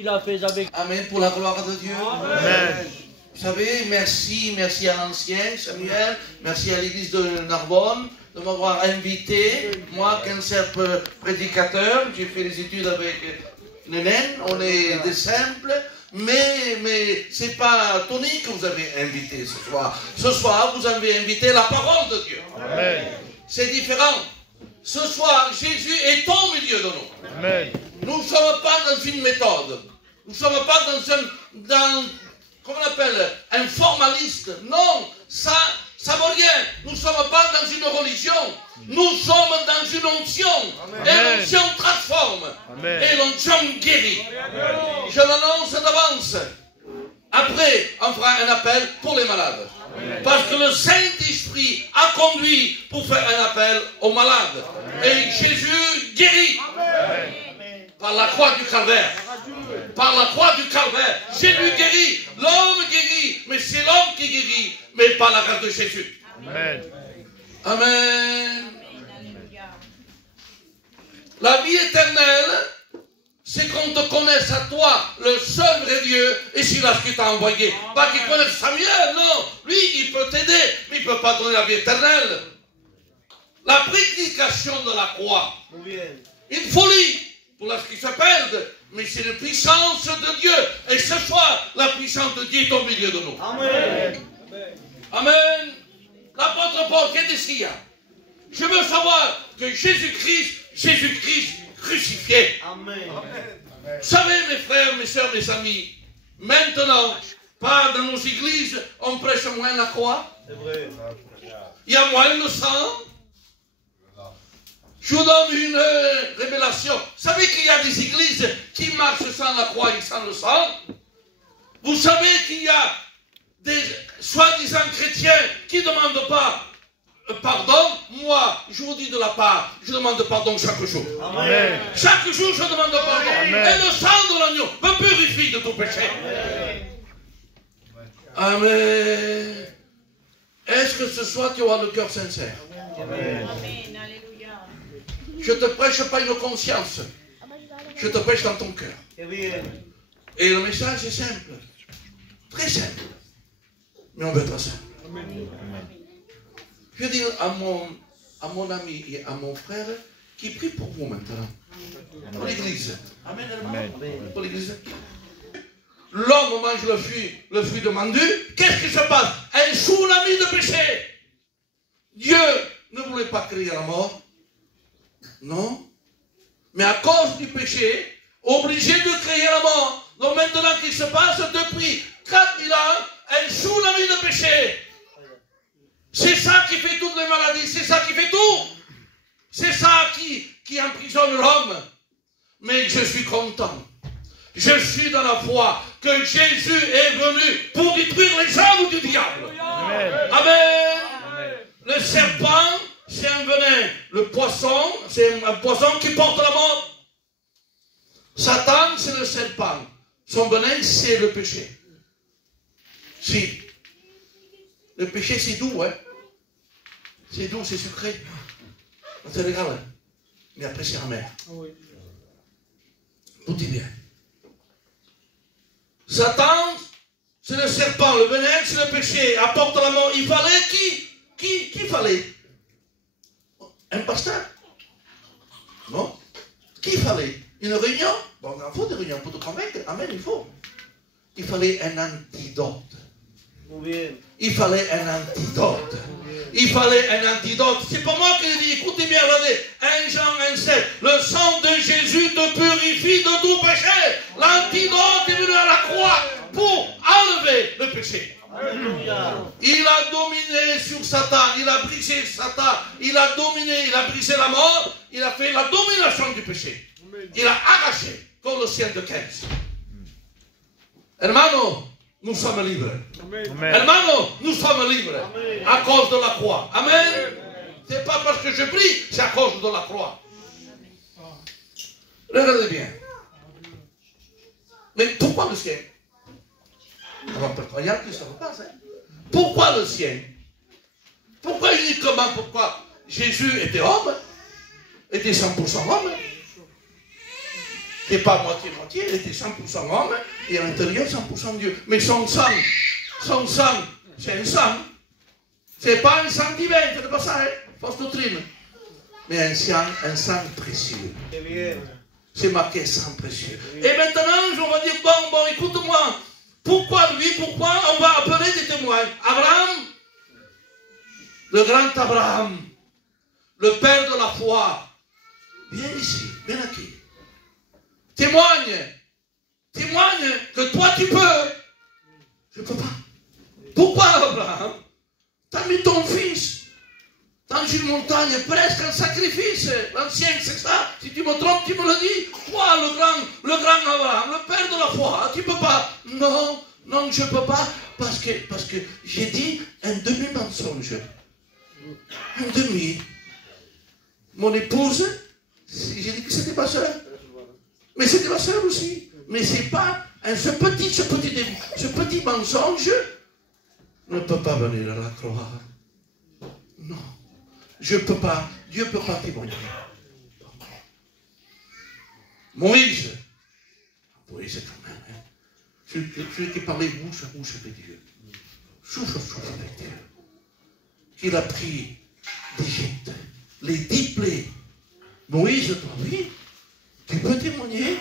Il a fait avec. Amen, pour la gloire de Dieu. Amen. Vous savez, merci à l'ancien Samuel, merci à l'église de Narbonne de m'avoir invité. Moi, qu'un simple prédicateur, j'ai fait des études avec Nénène, on est des simples, mais c'est pas Tony que vous avez invité ce soir. Ce soir, vous avez invité la parole de Dieu. Amen. C'est différent. Ce soir, Jésus est au milieu de nous. Amen. Nous ne sommes pas dans une méthode. Nous ne sommes pas comment on appelle, un formaliste. Non, ça vaut rien. Nous ne sommes pas dans une religion. Nous sommes dans une onction. Et l'onction transforme. Amen. Et l'onction guérit. Je l'annonce d'avance. Après, on fera un appel pour les malades. Amen. Parce que le Saint-Esprit a conduit pour faire un appel aux malades. Amen. Et Jésus guérit. Amen. Par la croix du calvaire. Par la croix du calvaire. Jésus guérit. L'homme guérit. Mais c'est l'homme qui guérit. Mais par la grâce de Jésus. Amen. Amen. La vie éternelle, c'est qu'on te connaisse à toi, le seul vrai Dieu, et celui-là qui t'a envoyé. Pas qu'il connaisse Samuel, non. Lui, il peut t'aider, mais il ne peut pas donner la vie éternelle. La prédication de la croix, une folie pour ceux qui se perdent, mais c'est la puissance de Dieu. Et ce soir, la puissance de Dieu est au milieu de nous. Amen. Amen. L'apôtre Paul, qu'est-ce qu'il y a? Je veux savoir que Jésus-Christ crucifié. Amen. Vous savez, mes frères, mes soeurs, mes amis, maintenant, pas dans nos églises, on prêche moins la croix. C'est vrai. Il y a moins de sang. Je vous donne une révélation. Vous savez qu'il y a des églises qui marchent sans la croix et sans le sang? Vous savez qu'il y a des soi-disant chrétiens qui ne demandent pas pardon? Moi, je vous dis de la part, je demande pardon chaque jour. Amen. Chaque jour, je demande pardon. Amen. Et le sang de l'agneau me purifie de tout péché. Amen. Est-ce que ce soir tu auras le cœur sincère? Amen. Je ne te prêche pas une conscience. Je te prêche dans ton cœur. Et le message est simple. Très simple. Mais on veut être simple. Je veux dire à mon ami et à mon frère qui prie pour vous maintenant. Pour l'église. Amen. Pour l'église. L'homme mange le fruit demandé. Qu'est-ce qui se passe? Un tsunami de péché. Dieu ne voulait pas créer la mort. Non. Mais à cause du péché, obligé de créer la mort. Donc maintenant qu'il se passe depuis 4000 ans, un tsunami de péché. C'est ça qui fait toutes les maladies. C'est ça qui fait tout. C'est ça qui emprisonne l'homme. Mais je suis content. Je suis dans la foi que Jésus est venu pour détruire les œuvres du diable. Amen. Amen. Le serpent, c'est un venin. Le poisson, c'est un poisson qui porte la mort. Satan, c'est le serpent. Son venin, c'est le péché. Si. Le péché, c'est doux, hein. C'est doux, c'est sucré. On te régale, hein. Mais après, c'est amer. Tout est bien. Satan, c'est le serpent. Le venin, c'est le péché. Apporte la mort. Il fallait qui fallait? Un pasteur? Non? Qui fallait? Une réunion? Bon, il faut des réunions pour te convaincre. Amen, il faut. Il fallait un antidote. Il fallait un antidote. Il fallait un antidote. C'est pas moi qui le dis. Écoutez bien, regardez. 1 Jean 1,7. Le sang de Jésus te purifie de tout péché. L'antidote est venu à la croix pour enlever le péché. Alléluia. Il a dominé sur Satan. Il a brisé Satan. Il a dominé. Il a brisé la mort. Il a fait la domination du péché. Il a arraché Colossiens 15. Hermano, nous sommes libres. Amen. Hermano, nous sommes libres. Amen. À cause de la croix. Amen. C'est pas parce que je prie, c'est à cause de la croix. Regardez bien. Mais pourquoi le ciel? Regarde que ça repasse. Hein? Pourquoi le ciel? Pourquoi uniquement? Pourquoi Jésus était homme? Était 100% homme? n'était pas moitié-moitié, il était 100% homme et à l'intérieur 100% Dieu. Mais son sang, c'est un sang. C'est pas un sang divin, c'est pas ça, hein? Fausse doctrine. Mais un sang précieux. C'est marqué sang précieux. Et maintenant, on va dire, bon, écoute-moi. Pourquoi lui, pourquoi on va appeler des témoins? Abraham, le grand Abraham, le père de la foi. Viens ici, viens aquí. Témoigne que toi tu peux. Je ne peux pas. Pourquoi Abraham? Tu as mis ton fils dans une montagne, presque un sacrifice. L'ancien, c'est ça. Si tu me trompes, tu me le dis. Toi, le grand Abraham, le père de la foi, tu ne peux pas. Non, je ne peux pas. Parce que j'ai dit un demi-mensonge. Un demi. Mon épouse, j'ai dit que c'était ma soeur. Mais c'était ma soeur aussi. Mais c'est pas ce petit mensonge ne peut pas venir à la croix. Non. Je ne peux pas. Dieu ne peut pas témoigner. Moïse quand même. Hein. Celui qui parlait bouche à bouche avec Dieu. Souffle avec Dieu. Qu'il a pris d'Égypte. Les 10 plaies. Moïse, toi, oui. Tu peux témoigner?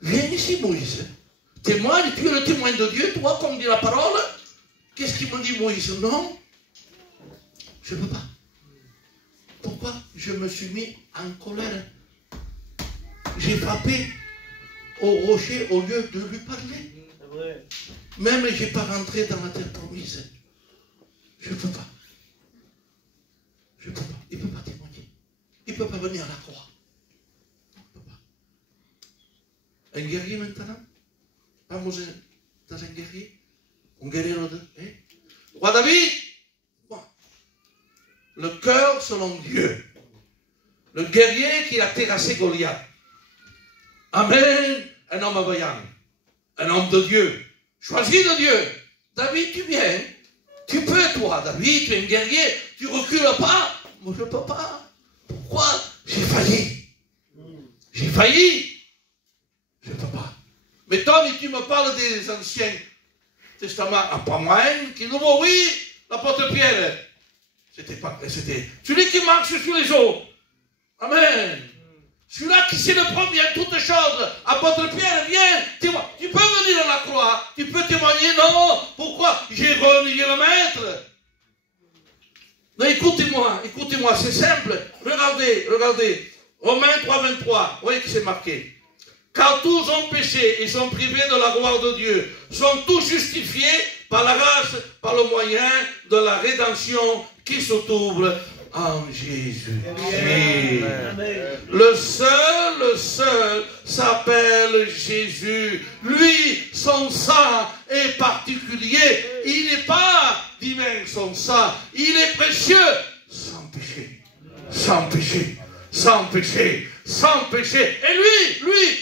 Viens ici, Moïse. Témoigne, tu es le témoin de Dieu, toi, comme dit la parole. Qu'est-ce qu'il me dit, Moïse? Non, je ne peux pas. Pourquoi? Je me suis mis en colère. J'ai frappé au rocher au lieu de lui parler. Même je n'ai pas rentré dans la terre promise. Je ne peux pas. Je ne peux pas. Il ne peut pas témoigner. Il ne peut pas venir à la croix. Un guerrier maintenant? Vamos dans un guerrier? Un guerrier de... Roi David? Bon. Le cœur selon Dieu. Le guerrier qui a terrassé Goliath. Amen. Un homme vaillant. Un homme de Dieu. Choisi de Dieu. David, tu viens. Tu peux, toi, David, tu es un guerrier. Tu ne recules pas. Moi, je ne peux pas. Pourquoi? J'ai failli. J'ai failli. Je ne peux pas. Mais Tony, tu me parles des anciens testaments, pas moins, qui nous vont, oui, l'apôtre Pierre. C'était celui qui marche sur les eaux. Amen. Celui-là qui c'est le premier en toutes choses. Apôtre Pierre, viens, tu peux venir à la croix, tu peux témoigner, non. Pourquoi? J'ai renié le maître. Non, écoutez-moi, c'est simple. Regardez. Romains 3, 23, voyez que c'est marqué. Car tous ont péché et sont privés de la gloire de Dieu, sont tous justifiés par la grâce, par le moyen de la rédemption qui se trouve en Jésus. Le seul s'appelle Jésus. Lui, son sang est particulier. Il n'est pas divin, son sang. Il est précieux, sans péché. Sans péché. Sans péché. Sans péché. Et lui,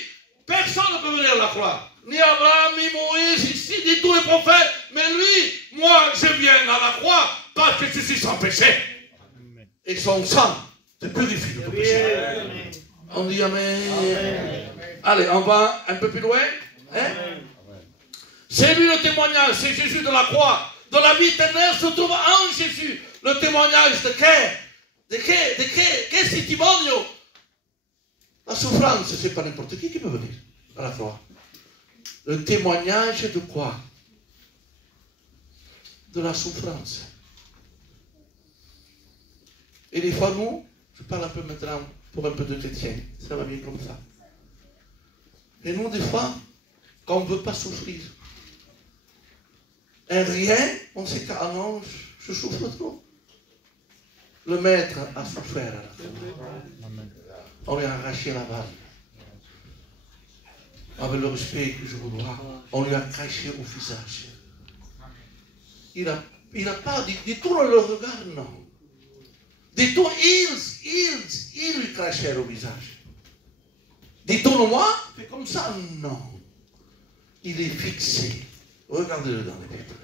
personne ne peut venir à la croix. Ni Abraham, ni Moïse, ici, ni tous les prophètes. Mais lui, moi, je viens à la croix parce que je suis sans péché. Et son sang te purifie de tout péché. On dit Amen. Allez, on va un peu plus loin. Hein? C'est lui le témoignage, c'est Jésus de la croix. De la vie éternelle se trouve en Jésus. Le témoignage de qu'est-ce testimonio? La souffrance, c'est pas n'importe qui peut venir à la croix. Le témoignage de quoi? De la souffrance. Et des fois, nous, je parle un peu maintenant pour un peu de chrétien, ça va bien comme ça. Et nous, des fois, quand on ne veut pas souffrir, un rien, on sait que, ah non, je souffre trop. Le maître a souffert à la croix. On lui a arraché la balle. Avec le respect que je vous dois, on lui a craché au visage. Il n'a pas dit, détourne le regard, non. Détourne, il lui crachait au visage. Détourne-moi, fais comme ça, non. Il est fixé. Regardez-le dans les Bibles.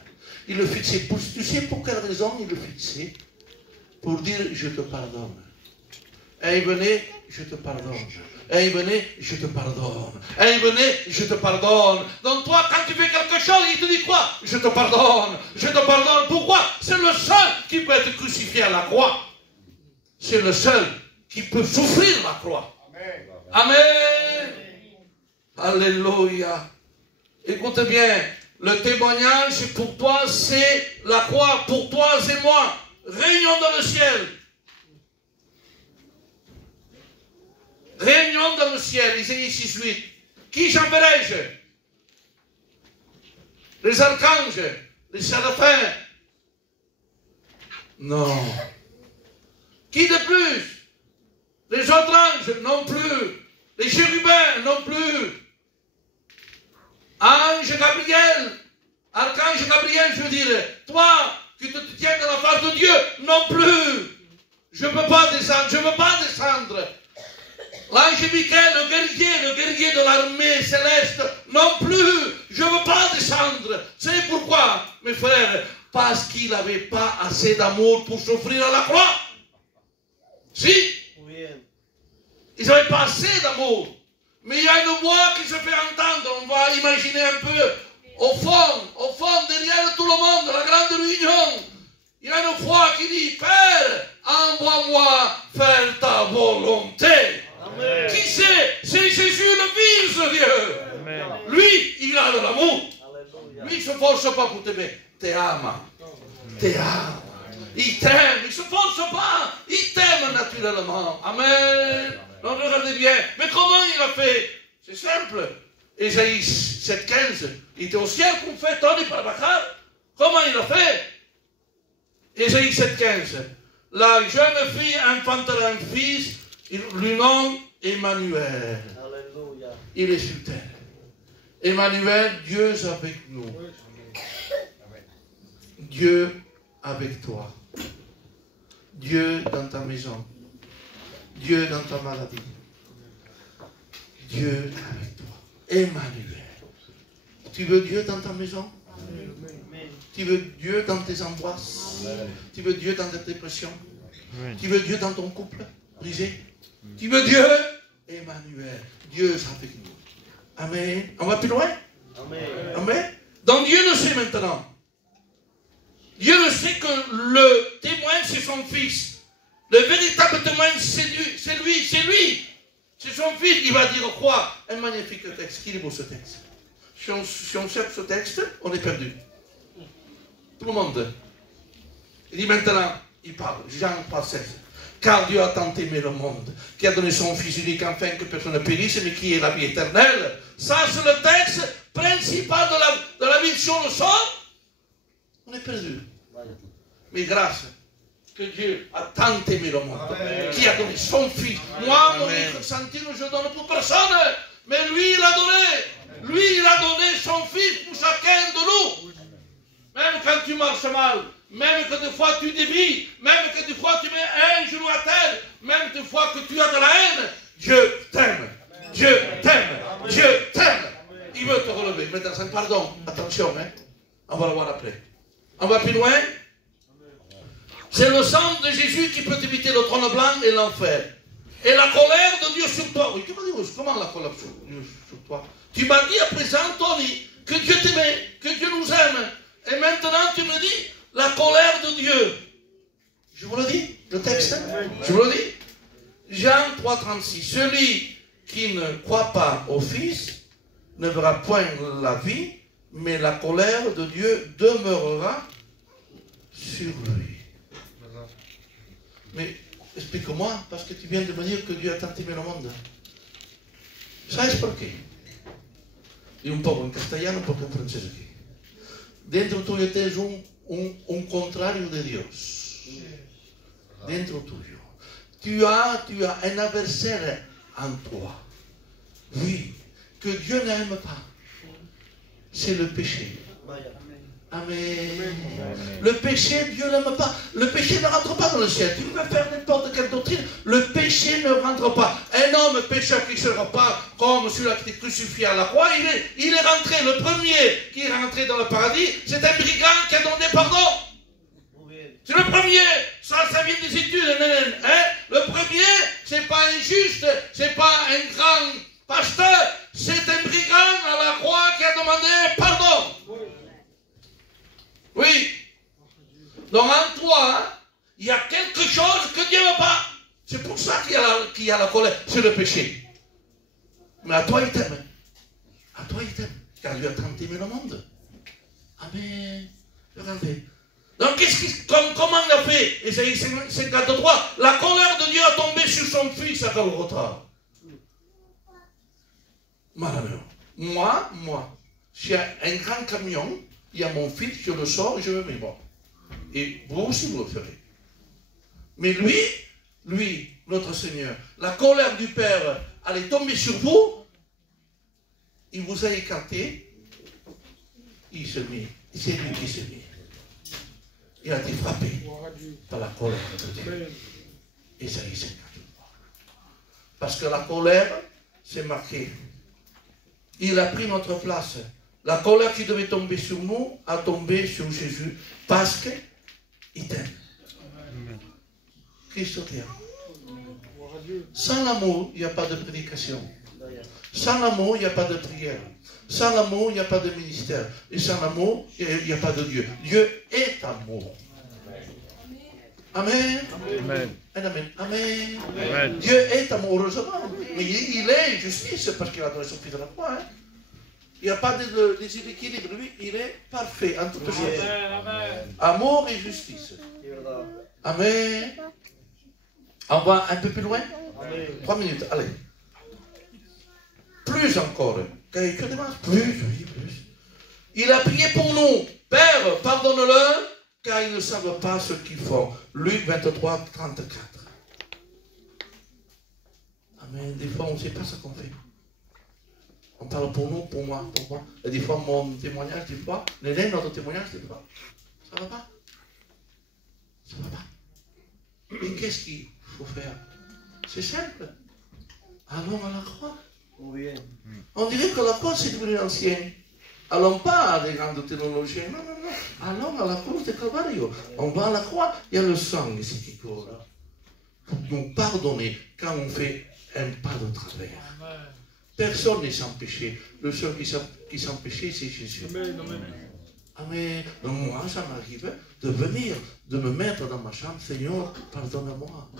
Il le fixait. Tu sais pour quelle raison il le fixait? Pour dire, je te pardonne. Et il venait, je te pardonne. Et il venait, je te pardonne. Et il venait, je te pardonne. Donc toi, quand tu fais quelque chose, il te dit quoi? Je te pardonne. Je te pardonne. Pourquoi? C'est le seul qui peut être crucifié à la croix. C'est le seul qui peut souffrir la croix. Amen. Alléluia. Écoute bien, le témoignage pour toi, c'est la croix. Pour toi, c'est moi. Réunion dans le ciel. Réunion dans le ciel. Isaïe 6:8. Qui j'enverrai-je? Les archanges, les séraphins. Non. Qui de plus? Les autres anges, non plus. Les chérubins, non plus. Ange Gabriel, archange Gabriel, je veux dire, toi, qui te tiens dans la face de Dieu, non plus. Je ne peux pas descendre, je ne veux pas descendre. L'ange Michael, le guerrier de l'armée céleste, non plus. Je ne veux pas descendre. C'est pourquoi, mes frères, parce qu'il n'avait pas assez d'amour pour s'offrir à la croix. Si. Ils n'avaient pas assez d'amour. Mais il y a une voix qui se fait entendre. On va imaginer un peu. Au fond, derrière tout le monde, la grande réunion, il y a une voix qui dit, Père, envoie-moi faire ta volonté. Amen. Qui c'est? C'est Jésus le Fils de Dieu. Amen. Lui, il a de l'amour. Lui, il ne se force pas pour t'aimer. Te ama. Te ama. Il t'aime. Il ne se force pas. Il t'aime naturellement. Amen. Donc regardez bien. Mais comment il a fait? C'est simple. Ésaïe 7:15. Il était au ciel qu'on fait Tony par Bachar. Comment il a fait? Ésaïe 7:15. La jeune fille enfantera un fils. Il lui nomme Emmanuel. Alléluia. Il est sur terre. Emmanuel, Dieu est avec nous. Dieu avec toi. Dieu dans ta maison. Dieu dans ta maladie. Dieu avec toi. Emmanuel. Tu veux Dieu dans ta maison? Amen. Tu veux Dieu dans tes angoisses? Amen. Tu veux Dieu dans ta dépression? Amen. Tu veux Dieu dans ton couple brisé? Tu veux Dieu? Emmanuel. Dieu est avec nous. Amen. On va plus loin? Amen. Amen. Donc Dieu le sait maintenant. Dieu le sait que le témoin, c'est son fils. Le véritable témoin, c'est lui. C'est son fils qui va dire quoi? Un magnifique texte. Qu'il est beau ce texte. Si on cherche ce texte, on est perdu. Tout le monde. Il dit maintenant, il parle, Jean 3:16. Car Dieu a tant aimé le monde, qui a donné son Fils unique afin que personne ne périsse, mais qui est la vie éternelle. Ça, c'est le texte principal de la vie sur le sol. On est perdu. Mais grâce que Dieu a tant aimé le monde, Amen. Qui a donné son Fils. Moi, mon litre centime, je donne pour personne, mais lui, il a donné. Lui, il a donné son Fils pour chacun de nous. Même quand tu marches mal, même que des fois tu dévies, même que des fois tu mets un genou à terre, même des fois que tu as de la haine, Dieu t'aime. Dieu t'aime. Dieu t'aime. Il veut te relever. Maintenant, c'est un pardon. Attention, hein. On va le voir après. On va plus loin. C'est le sang de Jésus qui peut éviter le trône blanc et l'enfer. Et la colère de Dieu sur toi. Oui, tu m'as dit, comment la colère sur toi? Tu m'as dit à présent, Tony, que Dieu t'aimait, que Dieu nous aime. Et maintenant, tu me dis, la colère de Dieu. Je vous le dis, le texte. Je vous le dis. Jean 3:36. Celui qui ne croit pas au Fils ne verra point la vie, mais la colère de Dieu demeurera sur lui. Mais explique-moi, parce que tu viens de me dire que Dieu a tant aimé le monde. ¿Sabes por qué? Y un poco en castellano, un poco en francés aquí. Dentro tuyo tienes un contrario de Dios. Dentro tuyo. Tu as un adversaire en toi. Oui, que Dieu n'aime pas. C'est le péché. Amen. Le péché, Dieu n'aime pas. Le péché ne rentre pas dans le ciel. Tu peux faire n'importe quelle doctrine. Le péché ne rentre pas. Un homme pécheur qui ne sera pas comme celui-là qui est crucifié à la croix, il est rentré. Le premier qui est rentré dans le paradis, c'est un brigand qui a donné pardon. C'est le premier. Ça vient des études. Hein? Le premier, c'est pas un juste, c'est pas un grand pasteur, c'est un brigand à la croix qui a demandé pardon. Oui. Donc en toi, il y a quelque chose que Dieu n'a pas. C'est pour ça qu'il y a la colère. C'est le péché. Mais à toi, il t'aime. À toi, il t'aime. Car Dieu a tant aimé le monde. Amen. Regardez. Donc, comment il a fait? Ésaïe 53. La colère de Dieu a tombé sur son fils à Golgotha. Malheur. Moi, j'ai un grand camion, il y a mon fils, je le sors et je me mets mort. Et vous aussi, vous le ferez. Mais lui, notre Seigneur, la colère du Père allait tomber sur vous, il vous a écarté, il se met, c'est lui qui se met. Il a été frappé par la colère de Dieu. Ésaïe 53. Parce que la colère, c'est marqué. Il a pris notre place. La colère qui devait tomber sur nous a tombé sur Jésus parce qu'il t'aime. Christ t'aime. Sans l'amour, il n'y a pas de prédication. Sans l'amour, il n'y a pas de prière. Sans l'amour, il n'y a pas de ministère. Et sans l'amour, il n'y a pas de Dieu. Dieu est amour. Amen. Amen. Amen. Amen. Amen. Dieu est amour, heureusement. Mais il est justice parce qu'il a donné son fils à la croix. Hein? Il n'y a pas de déséquilibre. Lui, il est parfait en toutes choses. Amour et justice. Amen. On va un peu plus loin? Amen. 3 minutes, allez. Plus encore. Que demande? Plus. Il a prié pour nous. Père, pardonne-leur, car ils ne savent pas ce qu'ils font. Luc 23, 34. Amen. Des fois, on ne sait pas ce qu'on fait. On parle pour nous, pour moi. Et des fois, mon témoignage, des fois, notre témoignage, des fois, ça ne va pas. Ça ne va pas. Et qu'est-ce qu'il faut faire? C'est simple. Allons à la croix. On dirait que la croix, c'est devenu ancien. Allons pas à des grandes théologiens. Non. Allons à la croix de Calvario. On va à la croix, il y a le sang ici qui court. Pour nous pardonner quand on fait un pas de travers. Personne n'est sans péché. Le seul qui est sans péché, c'est Jésus. Amen. Donc moi, ça m'arrive de venir, de me mettre dans ma chambre. Seigneur, pardonne-moi.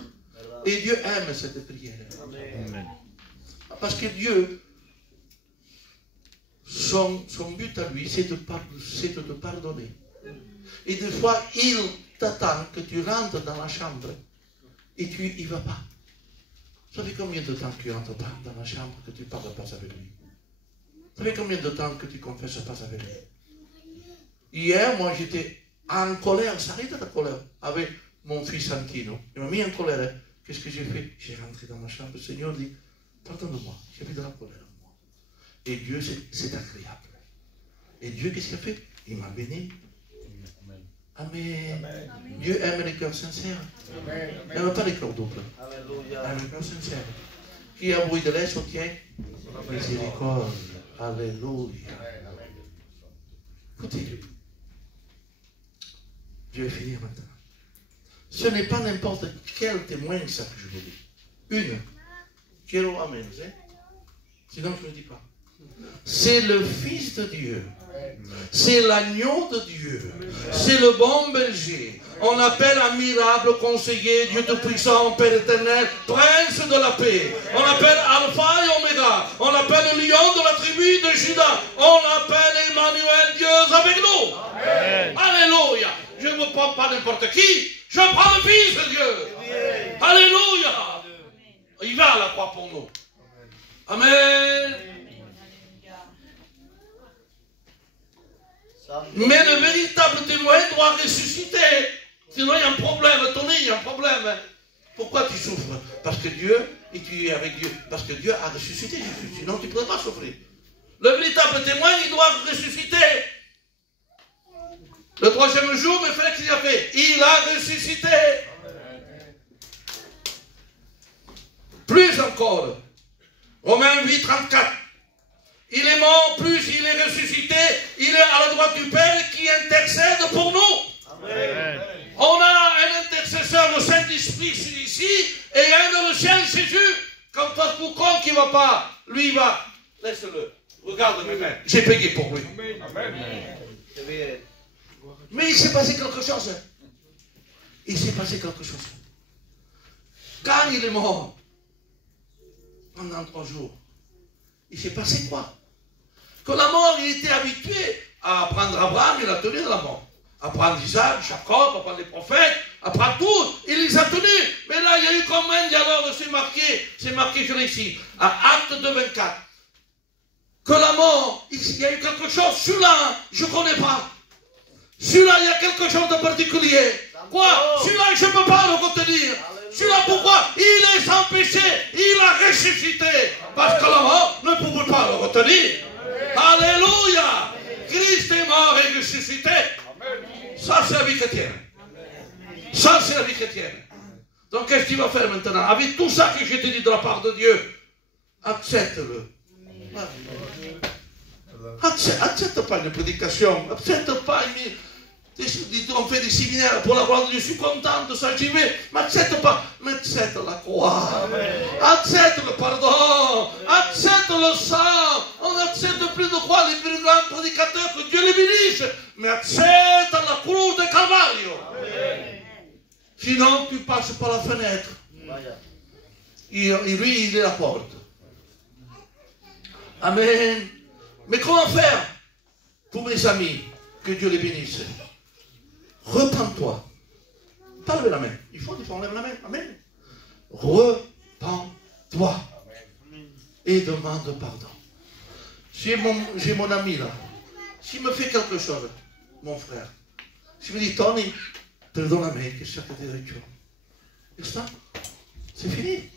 Et Dieu aime cette prière. Amen. Parce que Dieu, son but à lui, c'est de te pardonner. Et des fois, il t'attend que tu rentres dans la chambre et tu n'y vas pas. Ça fait combien de temps que tu rentres pas dans la chambre, que tu ne parles pas avec lui? Ça fait combien de temps que tu ne confesses pas avec lui? Hier, moi, j'étais en colère, ça arrête la colère, avec mon fils Antino. Il m'a mis en colère. Qu'est-ce que j'ai fait? J'ai rentré dans ma chambre. Le Seigneur dit, pardonne-moi, j'ai mis de la colère en moi. Et Dieu, c'est agréable. Et Dieu, qu'est-ce qu'il a fait? Il m'a béni. Amen. Amen. Dieu aime les cœurs sincères. Il n'aime pas les cœurs doubles. Il aime les cœurs sincères. Qui a bruit de lait soutient miséricorde. Alléluia. Écoutez, je vais finir maintenant. Ce n'est pas n'importe quel témoin ça que je vous dis. Une. Quiero amen. Sinon, je ne le dis pas. C'est le Fils de Dieu. C'est l'agneau de Dieu. C'est le bon berger. On appelle admirable conseiller, Dieu tout-puissant, Père éternel, prince de la paix. On appelle Alpha et Oméga. On appelle le lion de la tribu de Juda. On appelle Emmanuel, Dieu avec nous. Amen. Alléluia. Je ne prends pas n'importe qui. Je prends le Fils de Dieu. Amen. Alléluia. Il va à la croix pour nous. Amen. Mais le véritable témoin doit ressusciter. Sinon, il y a un problème. Tony, il y a un problème. Pourquoi tu souffres? Parce que Dieu, et tu es avec Dieu. Parce que Dieu a ressuscité Jésus. Sinon, tu ne pourrais pas souffrir. Le véritable témoin, il doit ressusciter. Le 3e jour, mais frère, qu'il a fait? Il a ressuscité. Plus encore. Romains 8, 34. Il est mort, plus il est ressuscité, il est à la droite du Père qui intercède pour nous. Amen. On a qui ne va pas, lui, il va. Laisse-le. Regarde mes mains. J'ai payé pour lui. Mais il s'est passé quelque chose. Il s'est passé quelque chose. Quand il est mort, pendant 3 jours, il s'est passé quoi? Que la mort, il était habitué à prendre Abraham, il a tenu de la mort. À prendre Isaac, Jacob, à prendre les prophètes, à prendre tout, il les a tenus. Mais là, il y a eu combien de dialogues, c'est marqué, je l'ai ici, à Acte 2:24. Que la mort, il y a eu quelque chose, celui-là, je ne connais pas. Celui-là, il y a quelque chose de particulier. Quoi? Celui-là, je ne peux pas le retenir. Celui-là, pourquoi? Il est sans péché, il a ressuscité. Parce que la mort ne pouvait pas le retenir. Alléluia! Christ est mort et ressuscité. Ça, c'est la vie chrétienne. Ça, c'est la vie chrétienne. Donc, qu'est-ce que tu vas faire maintenant? Avec tout ça que je te dis de la part de Dieu, accepte-le. Accepte pas une prédication. Accepte pas une... On fait des séminaires pour la gloire de Dieu. Je suis content de ça, j'y vais. Mais accepte pas. Mais accepte la croix. Accepte le pardon. Accepte le sang. On n'accepte plus de quoi les plus grands prédicateurs, que Dieu les bénisse. Mais accepte la croix de Calvario. Sinon, tu passes par la fenêtre. Et lui, il est la porte. Amen. Mais comment faire pour mes amis? Que Dieu les bénisse. Repends-toi. Pas lever la main. Il faut qu'on lève la main. Amen. Repends-toi. Et demande pardon. J'ai mon ami là. S'il me fait quelque chose, mon frère, s'il me dit, Tony, te le donne la main, qu'est-ce que tu as dit? Et ça, c'est fini.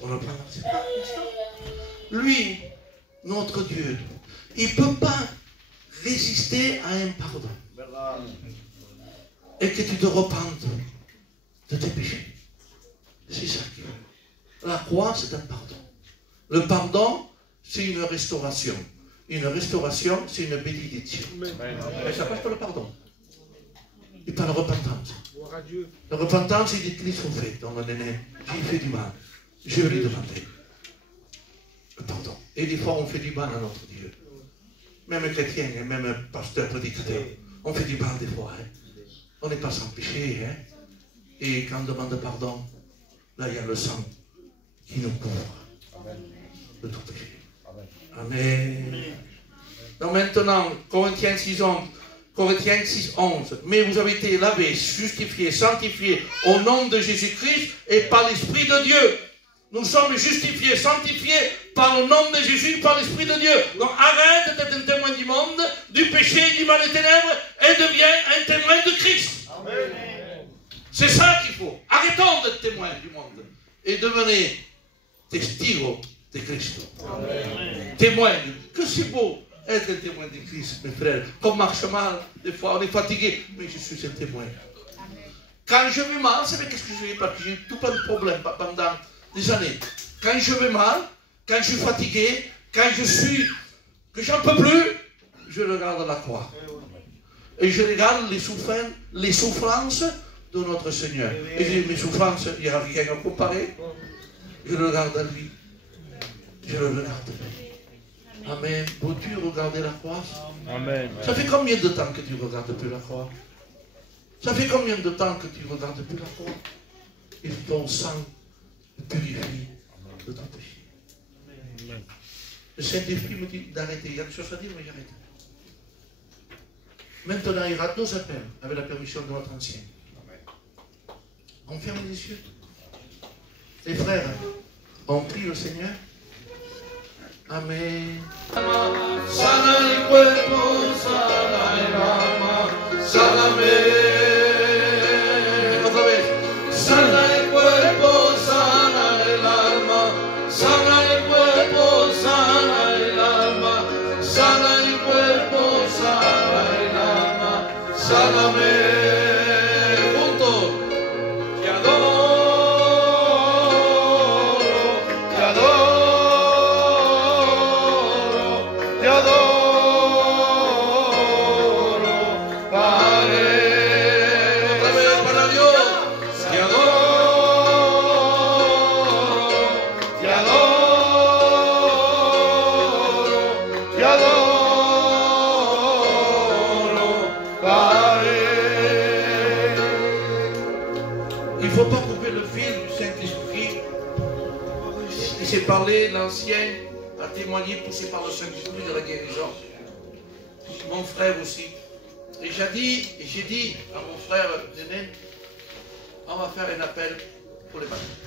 On le prend. C'est pas ça. Lui, notre Dieu, il ne peut pas résister à un pardon. Et que tu te repentes de tes péchés. C'est ça qu'il veut. La croix, c'est un pardon. Le pardon, c'est une restauration. Une restauration, c'est une bénédiction. Et ça passe par le pardon. Et par la repentance. La repentance, il dit qu'ils sont faits dans le néné. J'ai fait du mal. Je vais lui demander le pardon. Et des fois, on fait du mal à notre Dieu. Même chrétien, et même pasteur, prédicateur, on fait du mal des fois. Hein. On n'est pas sans péché. Hein. Et quand on demande pardon, là, il y a le sang qui nous couvre de tout péché. Amen. Donc maintenant, Corinthiens 6:11. Corinthiens 6:11. Mais vous avez été lavés, justifiés, sanctifiés au nom de Jésus-Christ et par l'Esprit de Dieu. Nous sommes justifiés, sanctifiés par le nom de Jésus, par l'Esprit de Dieu. Donc arrête d'être un témoin du monde, du péché, du mal des ténèbres et deviens un témoin de Christ. Amen. C'est ça qu'il faut. Arrêtons d'être témoins du monde et devenez testigos de Christ. Témoins. Que c'est beau être un témoin de Christ, mes frères. Quand on marche mal, des fois on est fatigué, mais je suis un témoin. Quand je vais mal, vous savez qu'est-ce que je vais? Parce que j'ai eu tout plein de problèmes pendant des années. Quand je vais mal, quand je suis fatigué, quand je suis, que j'en peux plus, je regarde la croix. Et je regarde les souffrances de notre Seigneur. Et je dis, mes souffrances, il n'y a rien à comparer. Je le regarde à lui. Je le regarde. Amen. Peux-tu regarder la croix? Amen. Ça fait combien de temps que tu ne regardes plus la croix? Ça fait combien de temps que tu ne regardes plus la croix? Et ton sang purifie de ton péché. Amen. Le Saint-Esprit me dit d'arrêter. Il y a des choses à dire, mais j'arrête. Maintenant, il rate nos appels avec la permission de notre ancien. On ferme les yeux. Les frères, on prie le Seigneur. Amen. Sana el cuerpo, sana el alma, sáname. Otra vez. Sana el cuerpo, sana el alma, sana el cuerpo, sana el alma, sana el cuerpo, sana el alma, sáname. Te adoro. Il ne faut pas couper le fil du Saint-Esprit. Il s'est parlé, l'ancien a témoigné poussé par le Saint-Esprit de la guérison. Mon frère aussi. Et j'ai dit à mon frère Nénen, on va faire un appel pour les malades.